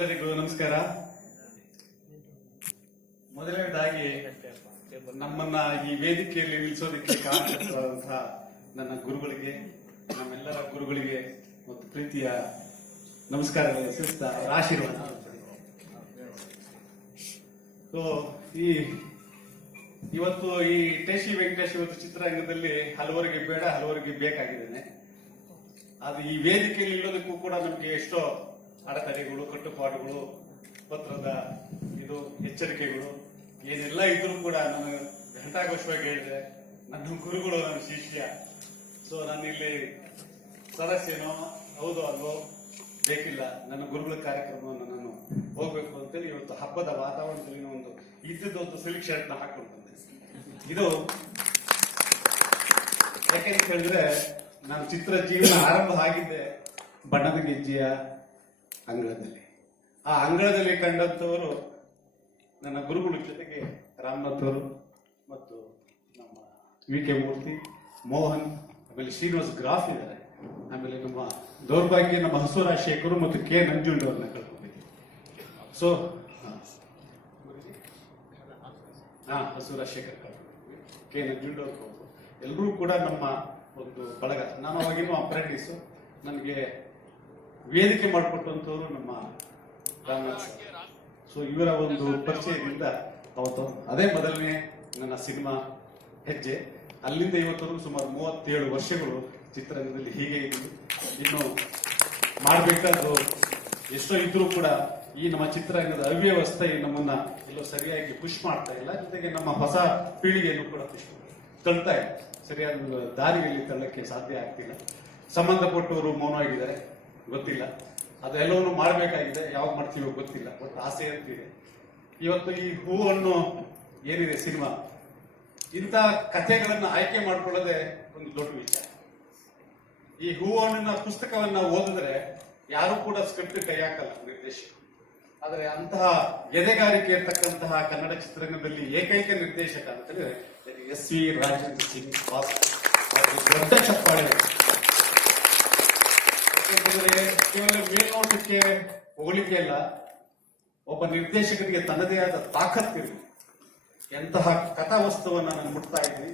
ಎಲ್ಲರಿಗೂ ನಮಸ್ಕಾರ. ಮೊದಲನೇದಾಗಿ ನಮ್ಮನ್ನ ಈ ವೇದಿಕೆಯಲ್ಲಿ ನಿಲ್ಲಿಸೋದಕ್ಕೆ ಕಾರಣಕರ್ತರಾದಂತಹ ನನ್ನ ಗುರುಗಳಿಗೆ, ನಮ್ಮೆಲ್ಲರ ಗುರುಗಳಿಗೆ ಮತ್ತು ಪ್ರೀತಿಯ ನಮಸ್ಕಾರಗಳನ್ನು ಸಲ್ಲಿಸ್ತಾ ಅವರ ಆಶೀರ್ವಾದ. ಸೊ ಇವತ್ತು ಈ ಟೇಶಿ ವೆಂಕಟೇಶ್ ಇವತ್ತು ಚಿತ್ರರಂಗದಲ್ಲಿ ಹಲವರಿಗೆ ಬೇಡ, ಹಲವರಿಗೆ ಬೇಕಾಗಿದ್ದೇನೆ. ಅದು ಈ ವೇದಿಕೆಯಲ್ಲಿ ಇಲ್ಲೋದಕ್ಕೂ ಕೂಡ ನಮಗೆ ಎಷ್ಟೋ ಅಡೆತಡೆಗಳು, ಕಟ್ಟುಪಾಡುಗಳು, ಪತ್ರದ ಎಚ್ಚರಿಕೆಗಳು ಏನೆಲ್ಲ ಇದ್ರೂ ಕೂಡ ನಾನು ಘಂಟಾಘೋಷವಾಗಿ ಹೇಳಿದೆ ನನ್ನ ಗುರುಗಳು, ನನ್ನ ಶಿಷ್ಯ. ಸೊ ನಾನು ಇಲ್ಲಿ ಸದಸ್ಯನೋ ಹೌದು ಅಲ್ವೋ ಬೇಕಿಲ್ಲ, ನನ್ನ ಗುರುಗಳ ಕಾರ್ಯಕ್ರಮವನ್ನು ನಾನು ಹೋಗ್ಬೇಕು ಅಂತೇಳಿ ಇವತ್ತು ಹಬ್ಬದ ವಾತಾವರಣದಲ್ಲಿ ಒಂದು ಇದ್ದದೊಂದು ಸಿಲ್ಕ್ ಶರ್ಟ್ ನ ಹಾಕೊಂಡು ಬಂದೆ. ಇದು ಯಾಕೆಂತ ಹೇಳಿದ್ರೆ ನನ್ನ ಚಿತ್ರ ಜೀವನ ಆರಂಭ ಆಗಿದ್ದೆ ಬಣ್ಣದ ಗೆಜ್ಜೆಯ ಅಂಗಳದಲ್ಲಿ. ಆ ಅಂಗಳದಲ್ಲಿ ಕಂಡಂತವರು ನನ್ನ ಗುರುಗಳ ಜೊತೆಗೆ ರಾಮನಾಥ್ ಅವರು ಮತ್ತು ನಮ್ಮ ವಿ.ಕೆ. ಮೂರ್ತಿ, ಮೋಹನ್, ಆಮೇಲೆ ಶ್ರೀನಿವಾಸ್ ಗ್ರಾಫ್ ಇದ್ದಾರೆ, ಆಮೇಲೆ ನಮ್ಮ ದೌರ್ಭಾಗ್ಯ ನಮ್ಮ ಹಸು ರಾಜಶೇಖರು ಮತ್ತು ಕೆ. ನಂಜುಂಡ್ ಅವ್ರನ್ನ ಕಳ್ಕೊಂಡಿದ್ವಿ. ಸೊ ಹಸು ರಾಜಶೇಖರ್ ಕಳ್ಕೊಂಡಿದ್ವಿ, ಕೆ. ನಂಜುಂಡ್ ಅವ್ರು ಎಲ್ಲರೂ ಕೂಡ ನಮ್ಮ ಒಂದು ಬಳಗ. ನಾನು ಅವಾಗಿನೂ ಅಪ್ರೆಂಟಿಸ್. ನನಗೆ ವೇದಿಕೆ ಮಾಡಿಕೊಟ್ಟಂತವರು ನಮ್ಮ ರಾಮನಾಥ್ ಸರ್. ಸೊ ಇವರ ಒಂದು ಪರಿಚಯದಿಂದ ಅವತ್ತು ಅದೇ ಮೊದಲನೇ ನನ್ನ ಸಿನಿಮಾ ಹೆಜ್ಜೆ. ಅಲ್ಲಿಂದ ಇವತ್ತವರೆಗೂ ಸುಮಾರು 37 ವರ್ಷಗಳು ಚಿತ್ರರಂಗದಲ್ಲಿ ಹೀಗೆ ಇದ್ದು ಇನ್ನು ಮಾಡಬೇಕಾದ್ರು ಎಷ್ಟೋ ಇದ್ರೂ ಕೂಡ ಈ ನಮ್ಮ ಚಿತ್ರರಂಗದ ಅವ್ಯವಸ್ಥೆ ನಮ್ಮನ್ನ ಎಲ್ಲೋ ಸರಿಯಾಗಿ ಪುಷ್ ಮಾಡ್ತಾ ಇಲ್ಲ. ಜೊತೆಗೆ ನಮ್ಮ ಹೊಸ ಪೀಳಿಗೆಯನ್ನು ಕೂಡ ಪುಷ್ ತಳ್ತಾ ಇಲ್ಲ, ಸರಿಯಾದ ದಾರಿಯಲ್ಲಿ ತಳ್ಳಕ್ಕೆ ಸಾಧ್ಯ ಆಗ್ತಿಲ್ಲ. ಸಂಬಂಧಪಟ್ಟವರು ಮೌನವಾಗಿದ್ದಾರೆ, ಗೊತ್ತಿಲ್ಲ. ಅದೆಲ್ಲವನ್ನು ಮಾಡಬೇಕಾಗಿದೆ, ಯಾವಾಗ ಮಾಡ್ತೀವೋ ಗೊತ್ತಿಲ್ಲ, ಬಟ್ ಆಸೆ ಅಂತಿದೆ. ಇವತ್ತು ಈ ಹೂವನ್ನು ಏನಿದೆ ಸಿನಿಮಾ, ಇಂಥ ಕಥೆಗಳನ್ನ ಆಯ್ಕೆ ಮಾಡ್ಕೊಳ್ಳೋದೇ ಒಂದು ದೊಡ್ಡ ವಿಚಾರ. ಈ ಹೂವಣ್ಣಿನ ಪುಸ್ತಕವನ್ನ ಓದಿದ್ರೆ ಯಾರು ಕೂಡ ಸ್ಕ್ರಿಪ್ಟ್ ಕೈ ಹಾಕಲ್ಲ ನಿರ್ದೇಶಕ. ಆದರೆ ಅಂತಹ ಎದೆಗಾರಿಕೆ ಇರ್ತಕ್ಕಂತಹ ಕನ್ನಡ ಚಿತ್ರರಂಗದಲ್ಲಿ ಏಕೈಕ ನಿರ್ದೇಶಕ ಅಂತ ಹೇಳಿದ್ರೆ ಎಸ್.ವಿ. ರಾಜೇಂದ್ರ ಸಿಂಗ್ ಬಾಸ್. ದೊಡ್ಡ ಚಪ್ಪಾಳೆ. ಯಾಕೆಂತಂದ್ರೆ ಕೇವಲ ಮೇಲ್ನೋಟಕ್ಕೆ ಹೋಲಿಕೆ ಇಲ್ಲ, ಒಬ್ಬ ನಿರ್ದೇಶಕನಿಗೆ ತನ್ನದೇ ಆದ ತಾಕತ್ತಿರಲಿ. ಎಂತಹ ಕಥಾವಸ್ತುವನ್ನ ನಾನು ಮುಟ್ತಾ ಇದ್ದೀನಿ.